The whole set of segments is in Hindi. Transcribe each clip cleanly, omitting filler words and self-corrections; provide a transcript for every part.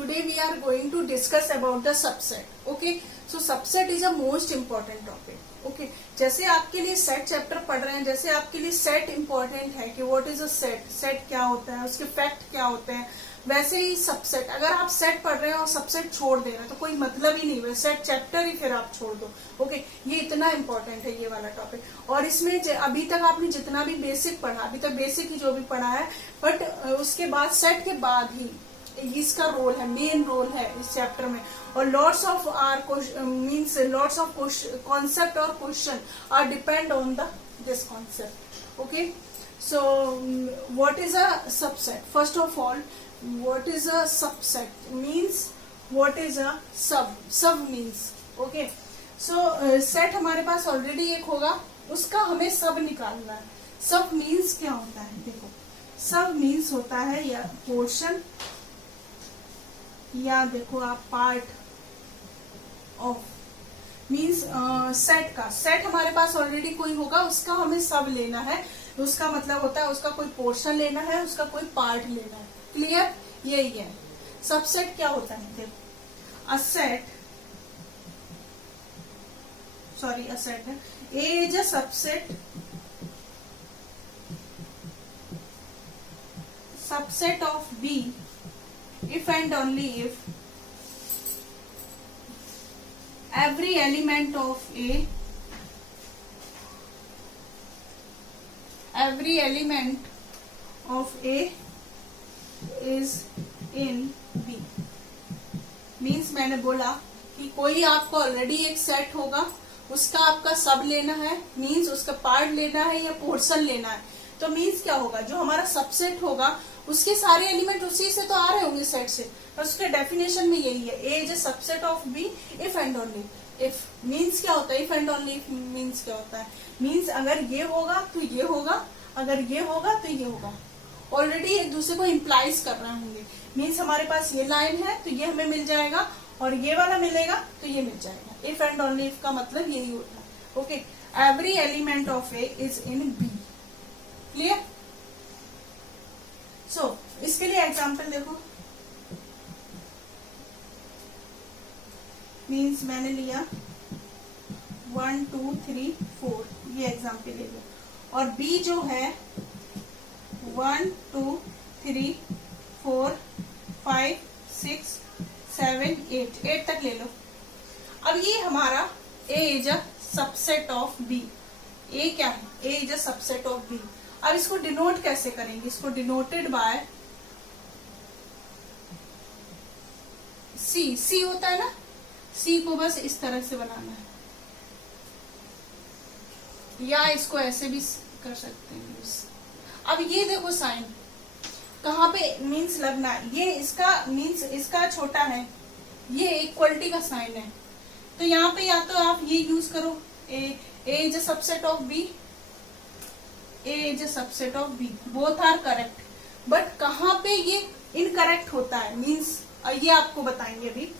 today we are going to discuss about the subset. Okay, so subset is a most important topic. Okay, जैसे आपके लिए सेट चैप्टर पढ़ रहे हैं, जैसे आपके लिए सेट इंपॉर्टेंट है कि what is a set, set क्या होता है, उसके फैक्ट क्या होते हैं, वैसे ही सबसेट। अगर आप सेट पढ़ रहे हैं और सबसेट छोड़ दे रहे हैं तो कोई मतलब ही नहीं है, सेट चैप्टर ही फिर आप छोड़ दो। ओके, ये इतना इंपॉर्टेंट है ये वाला टॉपिक। और इसमें अभी तक आपने जितना भी बेसिक पढ़ा, अभी तक बेसिक ही जो भी पढ़ा है, बट उसके बाद सेट के बाद ही इसका रोल है, मेन रोल है इस चैप्टर में। और lots of are means lots of concept और question are depend on the this concept. Okay, so what is a subset? First of all, what is a subset means what is a sub means okay, so set हमारे पास ऑलरेडी एक होगा, उसका हमें सब निकालना है। सब मीन्स क्या होता है? देखो, सब मीन्स होता है या पोर्शन या देखो आप पार्ट ऑफ, मीन्स सेट का। सेट हमारे पास ऑलरेडी कोई होगा, उसका हमें सब लेना है। उसका मतलब होता है उसका कोई पोर्शन लेना है, उसका कोई पार्ट लेना है। क्लियर? यही है सबसेट क्या होता है। देखो, असेट है, A is a subset of B if and only if every element of A is in B। Means मैंने बोला कि कोई आपको ऑलरेडी एक सेट होगा, उसका आपका सब लेना है, मीन्स उसका पार्ट लेना है या पोर्शन लेना है। तो मीन्स क्या होगा, जो हमारा सबसेट होगा उसके सारे एलिमेंट उसी से तो आ रहे होंगे, सेट से। और उसके डेफिनेशन में यही है, A is a subset of B if and only if. Means क्या होता है? If and only if means क्या होता है? मीन्स अगर ये होगा तो ये होगा, अगर ये होगा तो ये होगा। ऑलरेडी एक दूसरे को इम्प्लाइज कर रहे होंगे। मीन्स हमारे पास ये लाइन है तो ये हमें मिल जाएगा, और ये वाला मिलेगा तो ये मिल जाएगा। इफ एंड ओनली इफ का मतलब यही होता है। Okay, every element of A is in B. Clear? So इसके लिए एग्जाम्पल देखो। मीन्स मैंने लिया 1 2 3 4, ये एग्जाम्पल ले लो। और बी जो है 1 2 3 4 5 6 7 8 तक ले लो। अब ये हमारा A is a subset of B. A क्या है? A is a subset of B. अब इसको डिनोट कैसे करेंगे? इसको डिनोटेड बाय सी। सी होता है ना, सी को बस इस तरह से बनाना है, या इसको ऐसे भी कर सकते हैं। अब ये देखो साइन कहाँ पे मीन्स लगना है, ये इसका मीन्स इसका छोटा है, ये इक्वलिटी का साइन है। तो यहाँ पे या तो आप ये यूज करो, A is a subset of B, A is a subset of B, both are correct. But कहाँ पे ये इनकरेक्ट होता है, मीन्स ये आपको बताएंगे अभी।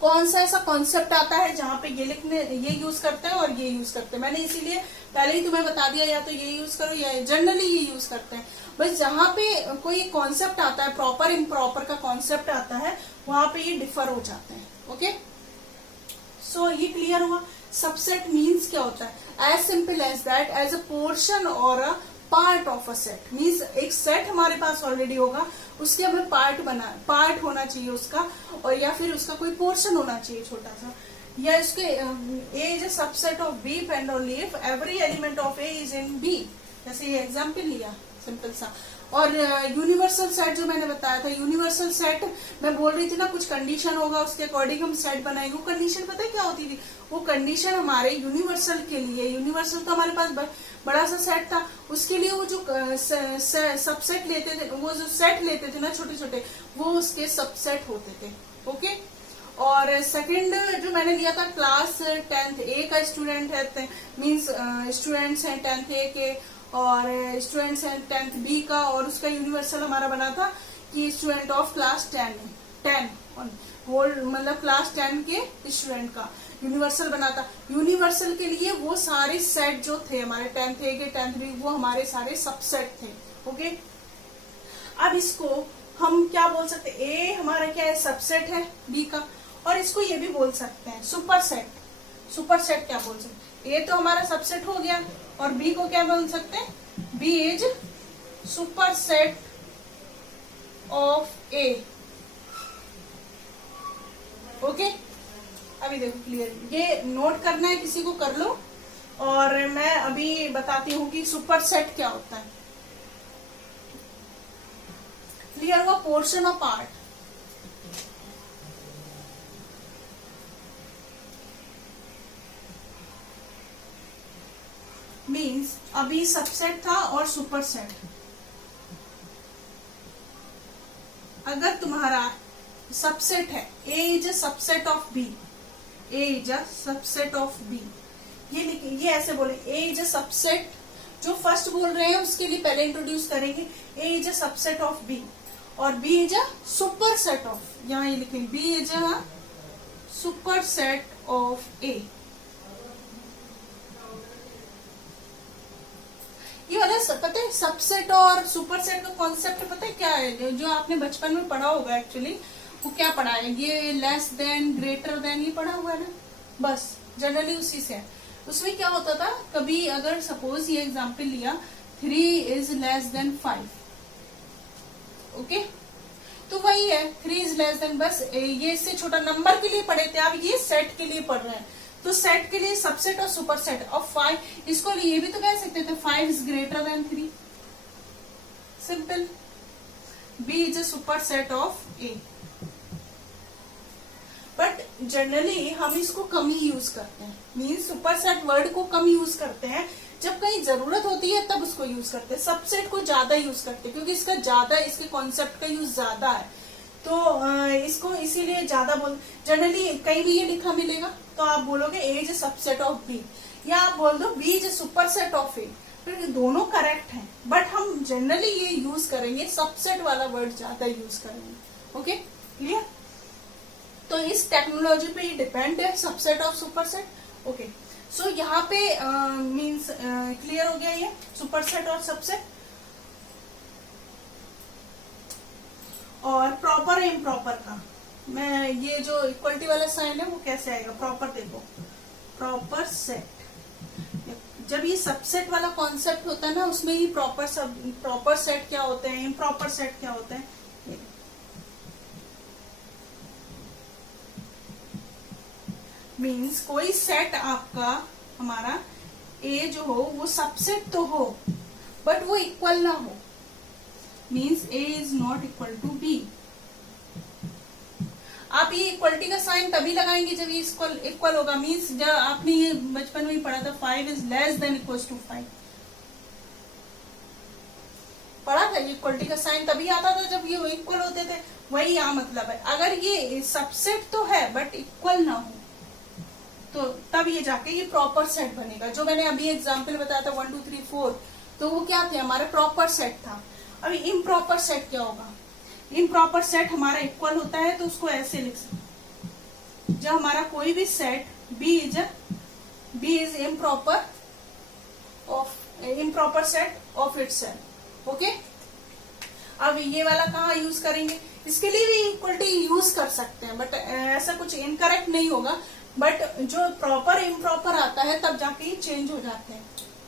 कौन सा ऐसा कॉन्सेप्ट आता है जहां पे ये यूज करते हैं और ये यूज करते हैं। मैंने इसीलिए पहले ही तुम्हें बता दिया, या तो ये यूज करो या जनरली ये यूज करते हैं। बस जहां पे कोई कॉन्सेप्ट आता है, प्रॉपर इम्प्रॉपर का कॉन्सेप्ट आता है, वहां पे ये डिफर हो जाते हैं। ओके, सो ये क्लियर हुआ। सबसेट मीन्स क्या होता है? As simple as that, as a portion और a part of a set. Means एक सेट हमारे पास ऑलरेडी होगा, उसके हमें पार्ट होना चाहिए उसका, और या फिर उसका कोई पोर्शन होना चाहिए छोटा सा, या इसके A is a subset of B and only if every element of A is in B. जैसे ये एग्जाम्पल लिया सिंपल सा। और यूनिवर्सल सेट जो मैंने बताया था, यूनिवर्सल सेट मैं बोल रही थी ना, कुछ कंडीशन होगा उसके अकॉर्डिंग हम सेट बनाएंगे। वो कंडीशन पता है क्या होती थी? वो कंडीशन हमारे यूनिवर्सल के लिए, यूनिवर्सल तो हमारे पास बड़ा सा सेट था, उसके लिए वो जो सबसेट लेते थे, वो जो सेट लेते थे ना छोटे छोटे, वो उसके सबसेट होते थे। ओके, और सेकंड जो मैंने लिया था क्लास 10th ए का स्टूडेंट है, मीन्स स्टूडेंट्स हैं 10th ए के और स्टूडेंट्स हैं 10th बी का, और उसका यूनिवर्सल हमारा बना था कि स्टूडेंट ऑफ क्लास 10 होल, मतलब क्लास 10 के स्टूडेंट का यूनिवर्सल बना था। यूनिवर्सल के लिए वो सारे सेट जो थे हमारे 10th ए के 10th बी, वो हमारे सारे सबसेट थे। ओके, अब इसको हम क्या बोल सकते हैं, ए हमारा क्या है, सबसेट है बी का, और इसको ये भी बोल सकते हैं सुपर सेट। सुपर सेट क्या बोल सकते हैं, ए तो हमारा सबसेट हो गया, और बी को क्या बोल सकते हैं, B is superset of A. Okay, अभी देखो क्लियर, ये नोट करना है किसी को कर लो, और मैं अभी बताती हूँ कि सुपर सेट क्या होता है। क्लियर हुआ, पोर्शन ऑफ पार्ट। मीन्स अभी सबसेट था और सुपर सेट, अगर तुम्हारा सबसेट है, A is a subset of B, A is a subset of B, ये ऐसे बोले, ए इज अ सबसेट, जो फर्स्ट बोल रहे हैं उसके लिए पहले इंट्रोड्यूस करेंगे, A is a subset of B, और B is a superset of, यहां ये लिखेंगे B is a superset of ए। ये वाला पता है, सबसेट और सुपर सेट का कॉन्सेप्ट पता है क्या है, जो आपने बचपन में पढ़ा होगा एक्चुअली, वो क्या पढ़ा है, ये लेस देन, ग्रेटर देन, ये पढ़ा हुआ है ना, बस जनरली उसी से। उसमें क्या होता था, कभी अगर सपोज ये एग्जांपल लिया, 3 इज लेस देन 5, ओके, तो वही है 3 इज लेस देन, बस ये इससे छोटा नंबर के लिए पढ़े थे, आप ये सेट के लिए पढ़ रहे हैं, तो सेट के लिए सबसेट और सुपर सेट ऑफ 5, इसको ये भी तो कह सकते थे 5 is greater than 3, simple, B is a superset of A. But generally हम इसको कम ही यूज करते हैं, मीन्स सुपर सेट वर्ड को कम यूज करते हैं, जब कहीं जरूरत होती है तब उसको यूज करते हैं, सबसेट को ज्यादा यूज करते हैं, क्योंकि इसका ज्यादा, इसके कॉन्सेप्ट का यूज ज्यादा है, तो इसको इसीलिए ज्यादा बोल, जनरली कहीं भी ये लिखा मिलेगा तो आप बोलोगे A is subset of B, या आप बोल दो B is superset of A, फिर दोनों करेक्ट हैं, बट हम जनरली ये यूज करेंगे, सबसेट वाला वर्ड ज्यादा यूज करेंगे। ओके, क्लियर, तो इस टेक्नोलॉजी पे ही डिपेंड है सबसेट और सुपर सेट। ओके, सो यहाँ पे मीन्स क्लियर हो गया ये सुपर सेट और सबसेट। और प्रॉपर इम्प्रॉपर का, मैं ये जो इक्वलिटी वाला साइन है वो कैसे आएगा, प्रॉपर देखो, प्रॉपर सेट, जब ये सबसेट वाला कॉन्सेप्ट होता है ना, उसमें ही प्रॉपर सेट क्या होते हैं, इम्प्रॉपर सेट क्या होते हैं, मीन्स कोई सेट आपका हमारा ए जो हो वो सबसेट तो हो, बट वो इक्वल ना हो, means A is not equal to B. आप ये इक्वलिटी का साइन तभी लगाएंगे जब ये इक्वल होगा, मीन्स जब आपने ये बचपन में ही पढ़ा था 5 is less than equal to 5, पढ़ा था, ये इक्वलिटी का साइन तभी आता था जब ये इक्वल होते थे, वही यहाँ मतलब है। अगर ये सबसेट तो है बट इक्वल ना हो, तो तब ये जाके ये प्रॉपर सेट बनेगा। जो मैंने अभी एग्जाम्पल बताया था 1 2 3 4, तो वो क्या थे, हमारा प्रॉपर सेट था। अभी इम्प्रॉपर सेट क्या होगा, इम्प्रॉपर सेट हमारा इक्वल होता है, तो उसको ऐसे लिख सकते, जब हमारा कोई भी set B is improper set of itself. Okay, अब ये वाला कहाँ यूज करेंगे, इसके लिए भी इक्वलिटी यूज कर सकते हैं, बट ऐसा कुछ इनकरेक्ट नहीं होगा, बट जो प्रॉपर इम्प्रॉपर आता है तब जाके ये चेंज हो जाते हैं।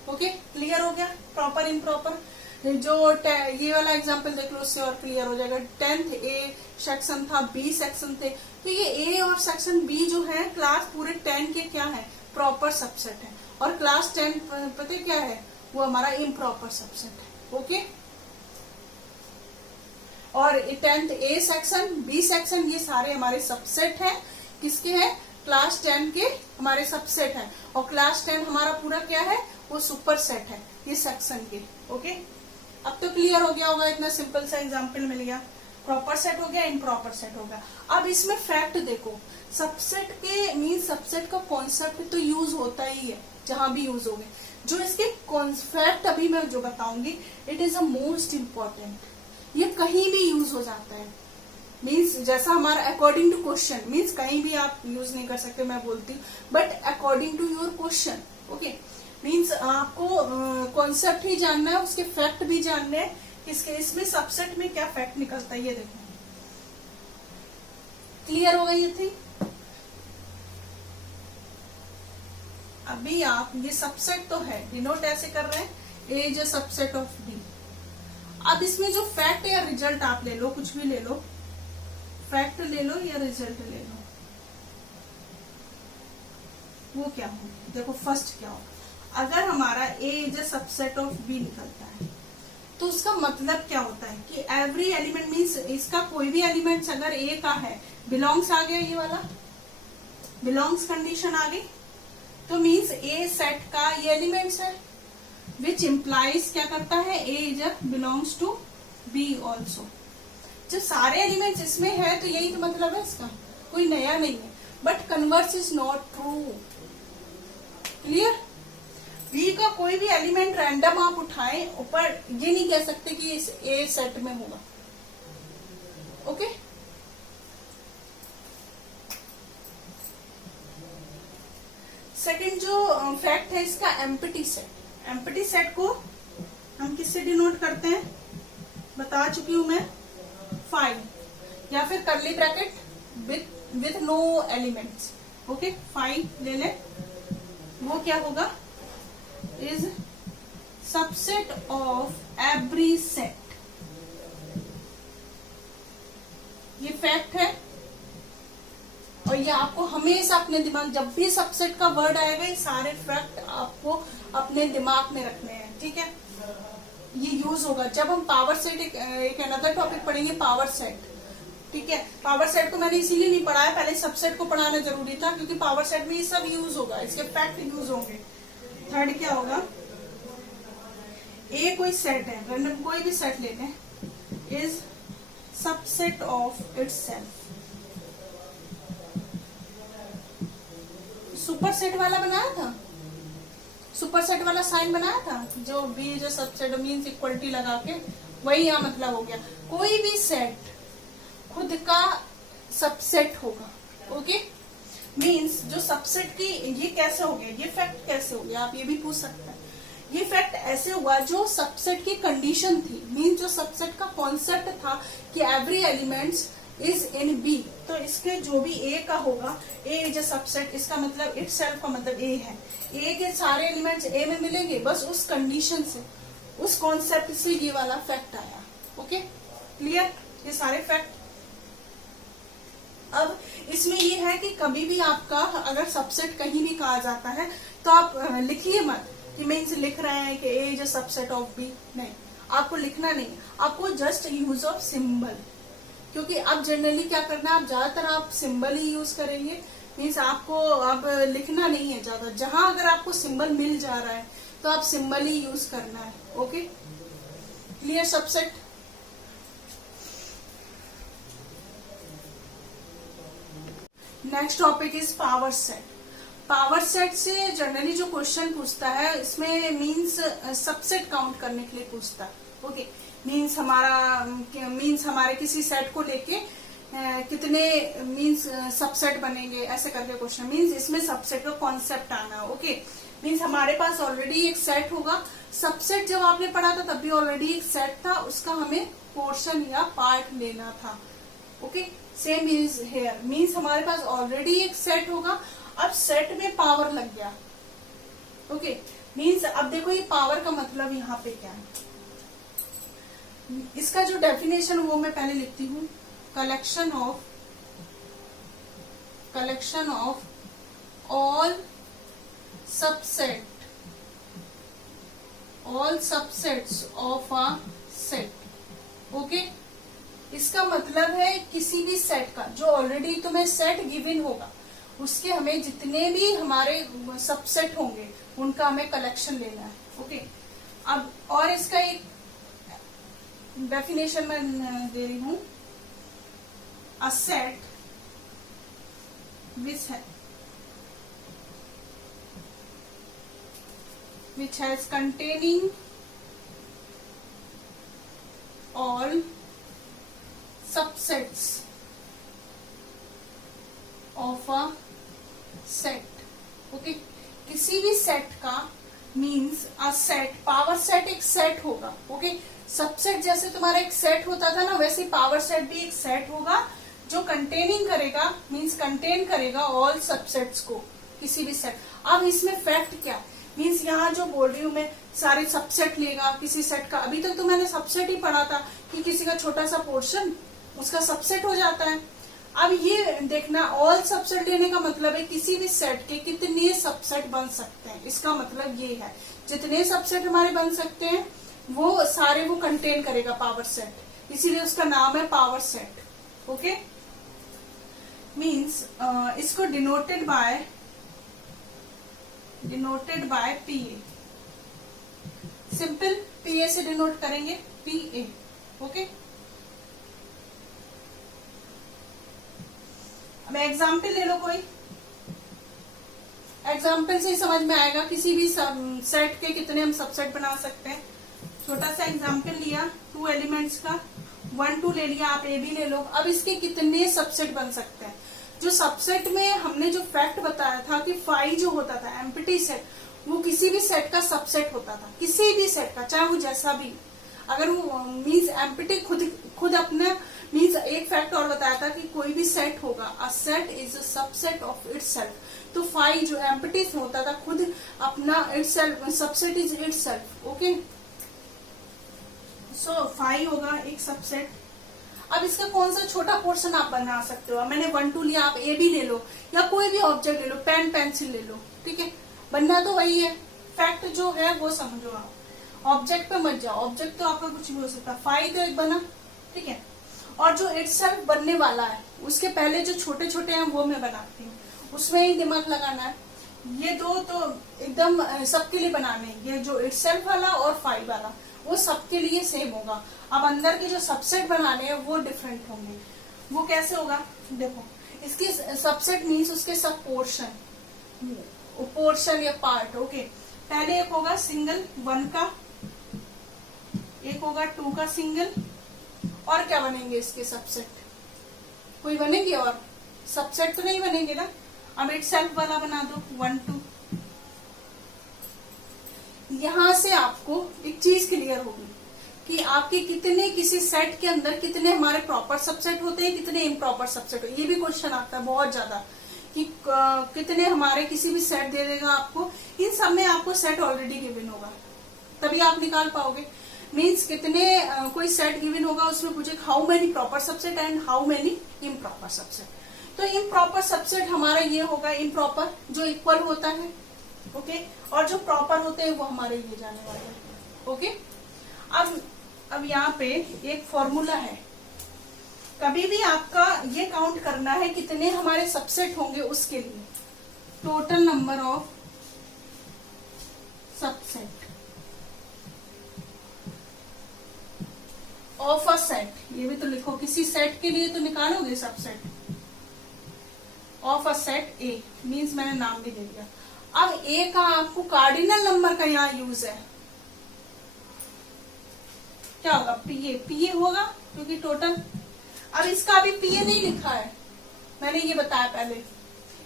ओके, क्लियर हो गया प्रॉपर इम्प्रॉपर। जो ये वाला एग्जांपल देख लो, उससे और क्लियर हो जाएगा। 10th ए सेक्शन था, बी सेक्शन थे, तो ये ए और सेक्शन बी जो है क्लास पूरे 10 के क्या है, प्रॉपर सबसेट है, और क्लास 10 पता है क्या है, वो हमारा इम्प्रॉपर सबसेट है। ओके, और 10th A section, B section, ये सारे हमारे सबसेट हैं, किसके हैं, क्लास 10 के हमारे सबसेट है, और क्लास 10 हमारा पूरा क्या है, वो सुपर सेट है ये सेक्शन के। ओके, अब तो क्लियर हो गया होगा, इतना सिंपल सा एग्जांपल मिल गया, प्रॉपर सेट हो गया, इम्प्रॉपर सेट हो गया। अब इसमें फैक्ट देखो, सबसेट के मीन सबसेट का कॉन्सेप्ट तो यूज होता ही है जहां भी यूज होंगे, जो इसके कॉन्सेप्ट अभी मैं जो बताऊंगी, it is a most important, ये कहीं भी यूज हो जाता है, मीन्स जैसा हमारा अकॉर्डिंग टू क्वेश्चन, मीन्स कहीं भी आप यूज नहीं कर सकते, मैं बोलती हूँ, but according to your question. Okay, means आपको कॉन्सेप्ट ही जानना है, उसके फैक्ट भी जानने हैं किसके, इसमें सबसेट में क्या फैक्ट निकलता है ये देखो। क्लियर हो गई ये थी। अभी आप ये सबसेट तो है, डिनोट ऐसे कर रहे हैं, A is a subset of B. अब इसमें जो फैक्ट या रिजल्ट आप ले लो, कुछ भी ले लो, फैक्ट ले लो या रिजल्ट ले लो, वो क्या हो, देखो फर्स्ट क्या हो, अगर हमारा A is a subset of B निकलता है तो उसका मतलब क्या होता है कि एवरी एलिमेंट मीन्स इसका कोई भी एलिमेंट्स अगर ए का है, बिलोंग्स आ गया, ये वाला बिलोंग्स कंडीशन आ गई, तो मीन्स ए सेट का ये एलिमेंट्स है, विच इम्प्लाइज क्या करता है, A is belongs to B also. जब सारे एलिमेंट्स इसमें है तो यही तो मतलब है इसका, कोई नया नहीं है। But converse is not true. Clear. B का कोई भी एलिमेंट रैंडम आप उठाएं, ऊपर ये नहीं कह सकते कि इस ए सेट में होगा। ओके। सेकंड जो फैक्ट है इसका, एम्प्टी सेट। एम्प्टी सेट को हम किससे डिनोट करते हैं, बता चुकी हूं मैं, 5 या फिर curly bracket with no elements. Okay, 5 ले ले, वो क्या होगा, is subset of every set. ये फैक्ट है और ये आपको हमेशा अपने दिमाग, जब भी सबसेट का वर्ड आएगा, ये सारे फैक्ट आपको अपने दिमाग में रखने हैं। ठीक है, ये यूज होगा जब हम पावर सेट, एक अनदर टॉपिक पढ़ेंगे, पावर सेट। ठीक है, पावर सेट को मैंने इसीलिए नहीं पढ़ाया, पहले सबसेट को पढ़ाना जरूरी था, क्योंकि पावर सेट में ये सब यूज होगा, इसके फैक्ट यूज होंगे। थर्ड क्या होगा, ए कोई सेट है, रैंडम कोई भी सेट ले लें, is subset of itself. Super set वाला बनाया था, सुपर सेट वाला साइन बनाया था, जो बी जो सबसेट मीन्स इक्वलिटी लगा के, वही यहाँ मतलब हो गया। कोई भी सेट खुद का सबसेट होगा। ओके, मीन्स जो सबसेट की, ये कैसे हो गया, ये फैक्ट कैसे हो गया, आप ये भी पूछ सकते हैं। ये फैक्ट ऐसे हुआ जो सबसेट की कंडीशन थी, मीन्स जो सबसेट का कॉन्सेप्ट था कि every elements is in B, तो इसके जो भी ए का होगा, ए इज अ सबसेट, इसका मतलब इटसेल्फ का मतलब ए है, ए के सारे एलिमेंट्स ए में मिलेंगे, बस उस कंडीशन से, उस कॉन्सेप्ट से ये वाला फैक्ट आया। ओके, क्लियर, ये सारे फैक्ट। अब इसमें ये है कि कभी भी आपका अगर सबसेट कहीं भी कहा जाता है तो आप लिखिए मत कि मीन्स लिख रहे हैं कि A is a subset of B, नहीं, आपको लिखना नहीं, आपको जस्ट यूज ऑफ सिंबल, क्योंकि अब जनरली क्या करना है, आप ज्यादातर आप सिंबल ही यूज करेंगे, मीन्स आपको अब लिखना नहीं है ज्यादा, जहां अगर आपको सिंबल मिल जा रहा है तो आप सिंबल ही यूज करना है। Okay, clear. Subset. Next topic is power set. Power set से जनरली जो क्वेश्चन पूछता है, इसमें मीन्स सबसेट काउंट करने के लिए पूछता है। ओके, मीन्स हमारे किसी सेट को लेके कितने मीन्स सबसेट बनेंगे, ऐसे करके क्वेश्चन, मीन्स इसमें सबसेट का कॉन्सेप्ट आना। ओके, मीन्स हमारे पास ऑलरेडी एक सेट होगा, सबसेट जब आपने पढ़ा था तब भी ऑलरेडी एक सेट था, उसका हमें पोर्शन या पार्ट लेना था। Okay, same is hair, means हमारे पास ऑलरेडी एक सेट होगा, अब सेट में पावर लग गया। ओके, मीन्स अब देखो ये पावर का मतलब यहाँ पे क्या है, इसका जो डेफिनेशन वो मैं पहले लिखती हूँ, collection of all subsets of a set. Okay, इसका मतलब है किसी भी सेट का जो ऑलरेडी तुम्हें सेट गिवन होगा, उसके हमें जितने भी हमारे सबसेट होंगे उनका हमें कलेक्शन लेना है। ओके, अब और इसका एक डेफिनेशन मैं दे रही हूं, a set which has containing all subsets of a set। Okay, किसी भी सेट का means a set, power set एक सेट होगा। ओके, सबसेट जैसे तुम्हारा एक सेट होता था ना, वैसे पावर सेट भी एक सेट होगा जो कंटेनिंग करेगा, मींस कंटेन करेगा ऑल सबसेट्स को, किसी भी सेट। अब इसमें फैक्ट क्या मींस, यहाँ जो बोल रही हूँ मैं सारे सबसेट लेगा किसी सेट का। अभी तक तो मैंने सबसेट ही पढ़ा था कि किसी का छोटा सा पोर्शन उसका सबसेट हो जाता है। अब ये देखना, ऑल सबसेट लेने का मतलब है किसी भी सेट के कितने सबसेट बन सकते हैं, इसका मतलब ये है जितने सबसेट हमारे बन सकते हैं वो सारे वो कंटेन करेगा पावर सेट, इसीलिए उसका नाम है पावर सेट। ओके, मीन्स इसको डिनोटेड बाय पीए, सिंपल पीए से डिनोट करेंगे, पीए। ओके, अब एग्जाम्पल ले लो कोई, एग्जाम्पल से ही समझ में आएगा किसी भी सेट के कितने हम सबसेट बना सकते हैं। छोटा सा एग्जाम्पल लिया 2 एलिमेंट्स का, 1 2 ले लिया, आप ए भी ले लो। अब इसके कितने सबसेट बन सकते हैं, जो सबसेट में हमने जो फैक्ट बताया था कि फाई जो होता था एम्प्टी सेट, वो किसी भी सेट का सबसेट होता था, किसी भी सेट का, चाहे वो जैसा भी, अगर वो मीन्स एम्प्टी खुद अपने मीन्स एक फैक्ट और बताया था कि कोई भी सेट होगा, a set is a subset of itself. तो फाई जो एम्प्टी होता था खुद अपना itself, subset is itself. Okay, so phi होगा एक सबसेट। अब इसका कौन सा छोटा पोर्शन आप बना सकते हो, मैंने 1 2 लिया, आप ए भी ले लो या कोई भी ऑब्जेक्ट ले लो, पेन पेंसिल ले लो, ठीक है, बनना तो वही है, फैक्ट जो है वो समझो आप, ऑब्जेक्ट पे मत जाओ, ऑब्जेक्ट तो आपका कुछ भी हो सकता है, फाई तो एक बना, ठीक है। और जो इटसेल्फ बनने वाला है उसके पहले जो छोटे छोटे हैं वो मैं बनाती हूँ, उसमें ही दिमाग लगाना है। ये दो तो एकदम सबके लिए बनाने, ये जो इटसेल्फ वाला और फाई वाला वो सबके लिए सेम होगा। अब अंदर के जो सबसेट बनाने हैं वो डिफरेंट होंगे। वो कैसे होगा, देखो, इसकी सबसेट मीन्स उसके सब पोर्शन या पार्ट। ओके, पहले एक होगा सिंगल 1 का, एक होगा 2 का सिंगल, और क्या बनेंगे इसके सबसेट, कोई बनेंगे और सबसेट तो नहीं बनेंगे ना। अब इटसेल्फ वाला बना दो 1 2। यहां से आपको एक चीज क्लियर होगी कि आपके कितने किसी सेट के अंदर कितने हमारे प्रॉपर सबसेट होते हैं, कितने इम्प्रॉपर सबसेट होते हैं। ये भी क्वेश्चन आता है बहुत ज्यादा कि कितने हमारे किसी भी सेट दे देगा आपको, इन सब में आपको सेट ऑलरेडी गिवन होगा तभी आप निकाल पाओगे। मीन्स कितने कोई सेट गिवन होगा, उसमें पूछे how many proper subset and how many improper subset. तो इम्प्रॉपर सबसेट हमारा ये होगा इम्प्रॉपर जो इक्वल होता है, ओके, और जो प्रॉपर होते हैं वो हमारे ये जाने वाले हैं। ओके, अब यहाँ पे एक फॉर्मूला है, कभी भी आपका ये काउंट करना है कितने हमारे सबसेट होंगे, उसके लिए total number of subset of a set, ये भी तो लिखो, किसी सेट के लिए तो निकालोगे subset of a set A, means मैंने नाम भी दे दिया। अब ए का आपको कार्डिनल नंबर का यहाँ यूज है, क्या होगा, पीए, पीए होगा क्योंकि टोटल। अब इसका अभी पीए नहीं लिखा है, मैंने ये बताया पहले,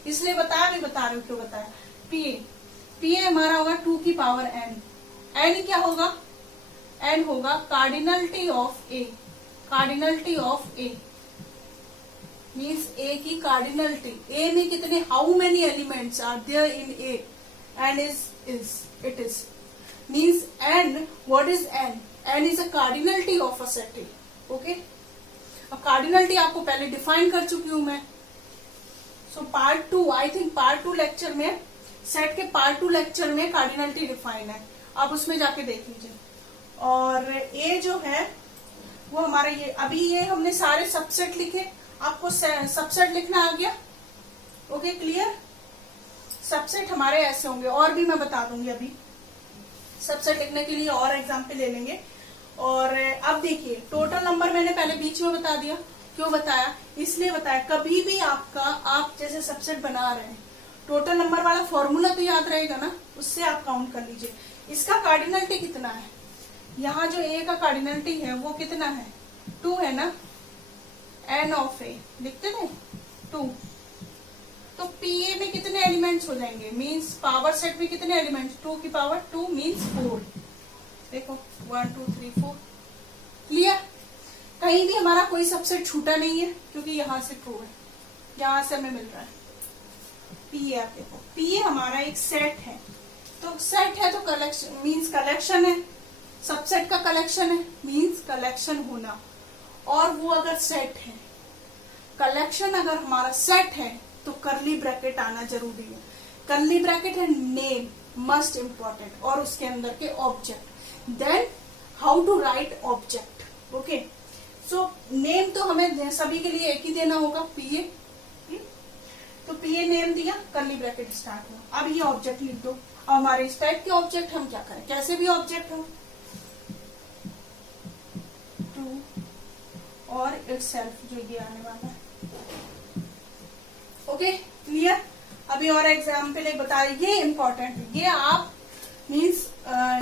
इसलिए बताया, भी बता रही हूँ क्यों बताया। पीए, पीए हमारा होगा 2 की पावर n, n क्या होगा, n होगा cardinality of A, cardinality of A means A की कार्डिनलिटी, ए में कितने, how many elements are there in A, N is it is means N, what is N, N is a cardinality of a set A. Okay, अब कार्डिनलिटी आपको पहले डिफाइन कर चुकी हूं मैं। So part 2, I think part 2 lecture में, सेट के पार्ट 2 लेक्चर में कार्डिनलिटी डिफाइन है, आप उसमें जाके देख लीजिए। और ए जो है वो हमारा ये, अभी ये हमने सारे सबसेट लिखे, आपको सबसेट लिखना आ गया। Okay, clear. सबसेट हमारे ऐसे होंगे, और भी मैं बता दूंगी अभी, सबसेट लिखने के लिए और एग्जाम्पल ले लेंगे। और अब देखिए, टोटल नंबर मैंने पहले बीच में बता दिया, क्यों बताया, इसलिए बताया कभी भी आपका, आप जैसे सबसेट बना रहे हैं, टोटल नंबर वाला फॉर्मूला तो याद रहेगा ना, उससे आप काउंट कर लीजिए। इसका कार्डिनलिटी कितना है, यहाँ जो ए का कार्डिनलिटी है वो कितना है, 2 है ना, एन ऑफ ए लिखते थे 2, तो पीए में कितने एलिमेंट्स हो जाएंगे, मींस पावर सेट में कितने एलिमेंट्स, 2 की पावर 2 मींस 4। देखो 1 2 3 4, क्लियर? कहीं भी हमारा कोई सबसेट छूटा नहीं है क्योंकि यहां से ट्रू है, यहां से हमें मिल रहा है पी। आप देखो पी हमारा एक सेट है, तो सेट है तो कलेक्शन मीन्स कलेक्शन है, सबसेट का कलेक्शन है मीन्स कलेक्शन होना। और वो अगर सेट है, कलेक्शन अगर हमारा सेट है तो करली ब्रैकेट आना जरूरी है। करली ब्रैकेट है नेम मस्ट इंपॉर्टेंट और उसके अंदर के object. Then how to write object. Okay, so name तो हमें सभी के लिए एक ही देना होगा, पीए। तो पीए नेम दिया, करली ब्रैकेट स्टार्ट हुआ। अब ये ऑब्जेक्ट लिख दो। अब हमारे इस टाइप के ऑब्जेक्ट हम क्या करें, कैसे भी ऑब्जेक्ट हो, टू और इटसेल्फ जो ये आने वाला है। Okay clear? अभी और एग्जाम्पल एक बता रही, ये इंपॉर्टेंट है, ये आप मीन्स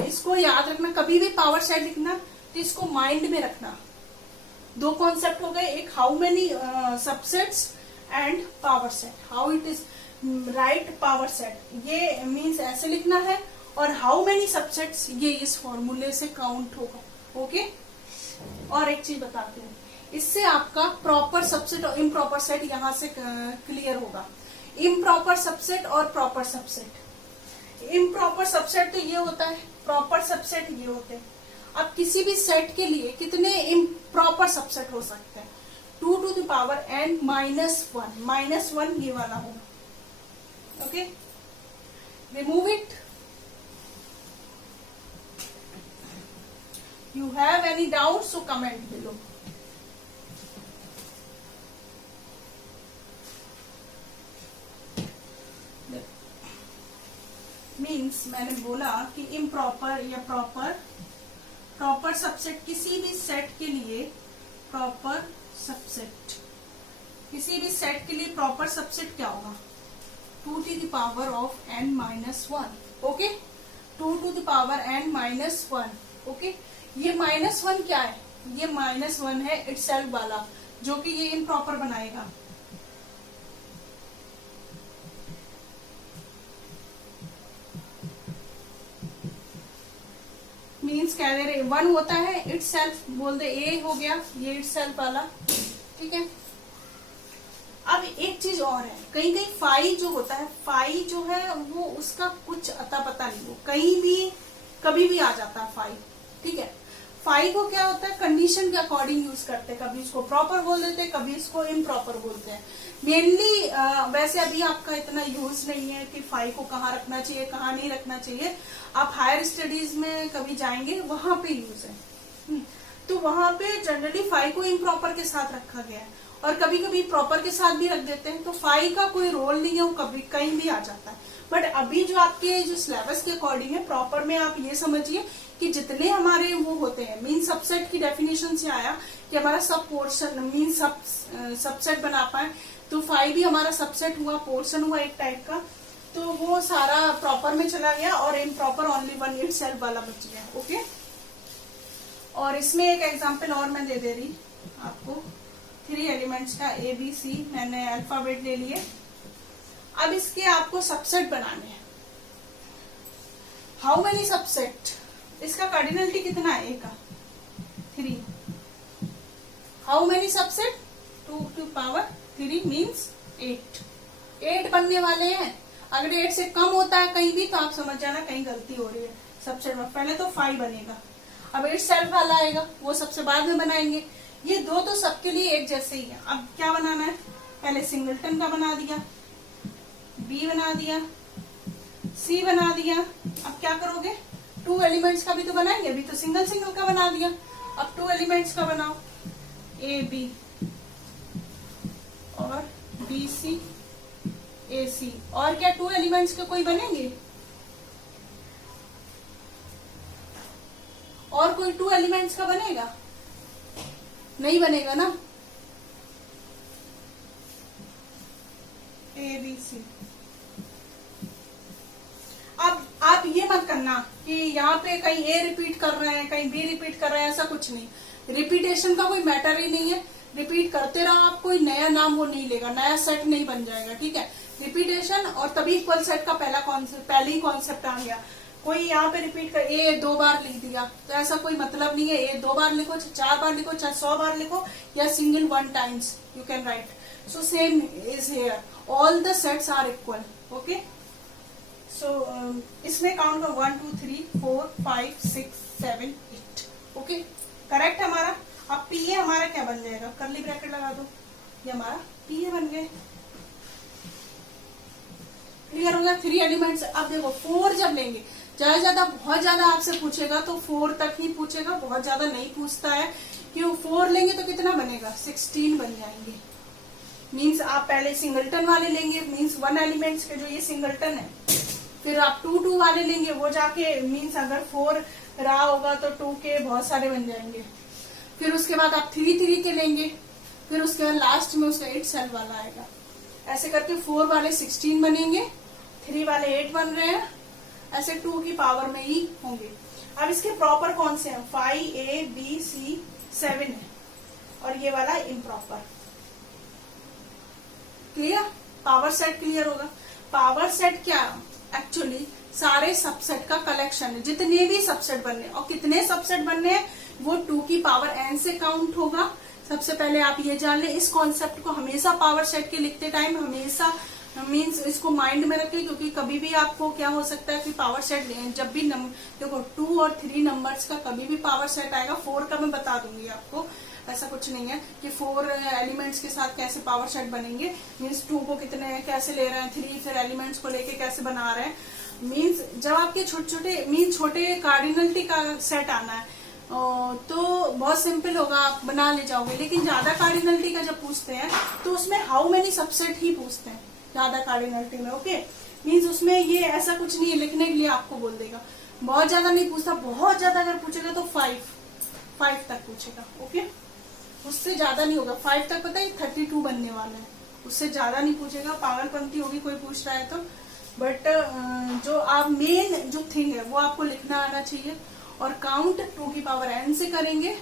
इसको याद रखना। कभी भी पावर सेट लिखना तो इसको माइंड में रखना। दो कॉन्सेप्ट हो गए, एक how many subsets and power set. How it is right power set, ये मीन्स ऐसे लिखना है, और हाउ मेनी सबसेट्स ये इस फॉर्मूले से काउंट होगा। ओके, और एक चीज बताती हूँ, इससे आपका प्रॉपर सबसेट और इम्प्रॉपर सेट यहां से क्लियर होगा। इम्प्रॉपर सबसेट और प्रॉपर सबसेट। इम्प्रॉपर सबसेट तो ये होता है, प्रॉपर सबसेट ये होते हैं। अब किसी भी सेट के लिए कितने इम्प्रॉपर सबसेट हो सकते हैं, 2 to the power n -1 -1 ये वाला होगा। Okay, remove it. You have any doubt so comment below. Means मैंने बोला कि इम्प्रॉपर या प्रॉपर, प्रॉपर सबसेट किसी भी सेट के लिए, प्रॉपर सबसेट किसी भी सेट के लिए प्रॉपर सबसेट क्या होगा, 2 to the power of n -1। Okay, 2 to the power n -1। Okay, ये -1 क्या है, ये -1 है इटसेल्फ वाला, जो कि ये इम्प्रॉपर बनाएगा। मीन्स कह दे रहे 1 होता है इटसेल्फ, बोल दे ए हो गया ये इटसेल्फ वाला। ठीक है, अब एक चीज और है, कहीं कहीं फाई जो होता है, फाई जो है वो उसका कुछ अता पता नहीं, वो कहीं भी कभी भी आ जाता है फाई। ठीक है, फाई को क्या होता है, कंडीशन के अकॉर्डिंग यूज करते हैं, कभी इसको प्रॉपर बोल देते हैं, कभी इसको इम्प्रॉपर बोलते हैं। मेनली वैसे अभी आपका इतना यूज नहीं है कि फाई को कहाँ रखना चाहिए कहाँ नहीं रखना चाहिए। आप हायर स्टडीज में कभी जाएंगे वहां पे यूज है, तो वहां पे जनरली फाई को इम्प्रॉपर के साथ रखा गया है, और कभी कभी प्रॉपर के साथ भी रख देते हैं। तो फाई का कोई रोल नहीं है, वो कभी कहीं भी आ जाता है। बट अभी जो आपके जो सिलेबस के अकॉर्डिंग है, प्रॉपर में आप ये समझिए कि जितने हमारे वो होते हैं, मीन सबसेट की डेफिनेशन से आया कि हमारा सब पोर्शन मीन सबसेट बना पाए, तो फाई भी हमारा सबसेट हुआ, पोर्शन हुआ एक टाइप का, तो वो सारा प्रॉपर में चला गया, और इम्प्रॉपर ओनली 1 इटसेल्फ वाला बच गया। ओके, और इसमें एक एग्जांपल और मैं दे दे रही आपको, 3 एलिमेंट्स का ABC, मैंने अल्फाबेट ले लिए। अब इसके आपको सबसेट बनाने हैं। हाउ मेनी सबसेट, इसका कार्डिनलिटी कितना है, A का 3। How many subset, 2 to power 3 means 8 बनने वाले हैं। अगर 8 से कम होता है कहीं भी तो आप समझ जाना कहीं गलती हो रही है सबसेट में। पहले तो 5 बनेगा, अब इटसेल्फ वाला आएगा, वो सबसे बाद में बनाएंगे। ये दो तो सबके लिए एक जैसे ही है। अब क्या बनाना है, पहले सिंगलटन का बना दिया, B बना दिया, C बना दिया। अब क्या करोगे, 2 एलिमेंट्स का भी तो बनाएंगे, अभी तो सिंगल सिंगल का बना दिया। अब 2 एलिमेंट्स का बनाओ, AB और BC AC। और क्या 2 एलिमेंट्स के कोई बनेंगे, और कोई 2 एलिमेंट्स का बनेगा, नहीं बनेगा ना। ABC। अब आप ये मत करना कि यहाँ पे कहीं A रिपीट कर रहे हैं कहीं B रिपीट कर रहे हैं, ऐसा कुछ नहीं। रिपीटेशन का कोई मैटर ही नहीं है, रिपीट करते रहो, आप कोई नया नाम वो नहीं लेगा, नया सेट नहीं बन जाएगा। ठीक है, रिपीटेशन और तभी इक्वल सेट का पहले ही कॉन्सेप्ट आ गया। कोई यहाँ पे रिपीट कर ए 2 बार लिख दिया तो ऐसा कोई मतलब नहीं है। ए 2 बार लिखो, 4 बार लिखो, चाहे 100 बार लिखो, या single 1 times you can write. So same is here, all the sets are equal. Okay, so इसमें काउंट करो 1 2 3 4 5 6 7 8। ओके, करेक्ट हमारा। अब पी ए हमारा क्या बन जाएगा, कर्ली ब्रैकेट लगा दो, ये हमारा पी ए बन गए। क्लियर हो गया, 3 एलिमेंट्स। अब देखो 4 जब लेंगे, ज्यादा बहुत ज्यादा आपसे पूछेगा तो 4 तक ही पूछेगा, बहुत ज्यादा नहीं पूछता है। क्यों, 4 लेंगे तो कितना बनेगा, 16 बन जाएंगे। मीन्स आप पहले सिंगलटन वाले लेंगे, मीन्स 1 एलिमेंट्स के, जो ये सिंगलटन है। फिर आप 2 2 वाले लेंगे, वो जाके मीन्स अगर 4 रहा होगा तो 2 के बहुत सारे बन जाएंगे। फिर उसके बाद आप 3 3 के लेंगे, फिर उसके बाद लास्ट में उसका 8 सेल वाला आएगा। ऐसे करके 4 वाले 16 बनेंगे, 3 वाले 8 बन रहे हैं, ऐसे 2 की पावर में ही होंगे। अब इसके प्रॉपर कौन से हैं, 5 A B C 7 है, और ये वाला improper. Clear, power set clear होगा। पावर सेट क्या, एक्चुअली सारे सबसेट का कलेक्शन है, जितने भी सबसेट बनने, और कितने सबसेट बनने हैं वो 2 की पावर n से काउंट होगा। सबसे पहले आप ये जान ले, इस कॉन्सेप्ट को हमेशा पावर सेट के लिखते टाइम हमेशा मीन्स इसको माइंड में रखें, क्योंकि कभी भी आपको क्या हो सकता है कि पावर सेट जब भी देखो 2 और 3 नंबर्स का कभी भी पावर सेट आएगा। 4 का मैं बता दूंगी आपको, ऐसा कुछ नहीं है कि 4 एलिमेंट्स के साथ कैसे पावर सेट बनेंगे। मीन्स 2 को कितने कैसे ले रहे हैं, 3 फिर एलिमेंट्स को लेके कैसे बना रहे हैं। मीन्स जब आपके छोटे छोटे मीन्स छोटे कार्डिनलिटी का सेट आना है तो बहुत सिंपल होगा, आप बना ले जाओगे। लेकिन ज्यादा कार्डिनलिटी का जब पूछते हैं तो उसमें हाउ मेनी सबसेट ही पूछते हैं ज्यादा कार्डिनलिटी में। ओके, मीन्स उसमें ये ऐसा कुछ नहीं है, लिखने के लिए आपको बोल देगा। बहुत ज्यादा नहीं पूछता, बहुत ज्यादा अगर पूछेगा तो 5 तक पूछेगा। ओके, उससे ज्यादा नहीं होगा। 5 तक पता है 32 बनने वाला है, उससे ज्यादा नहीं पूछेगा। पागलपंती होगी कोई पूछ रहा है तो, बट जो आप मेन जो थिंग है वो आपको लिखना आना चाहिए। और काउंट 2 की पावर n से करेंगे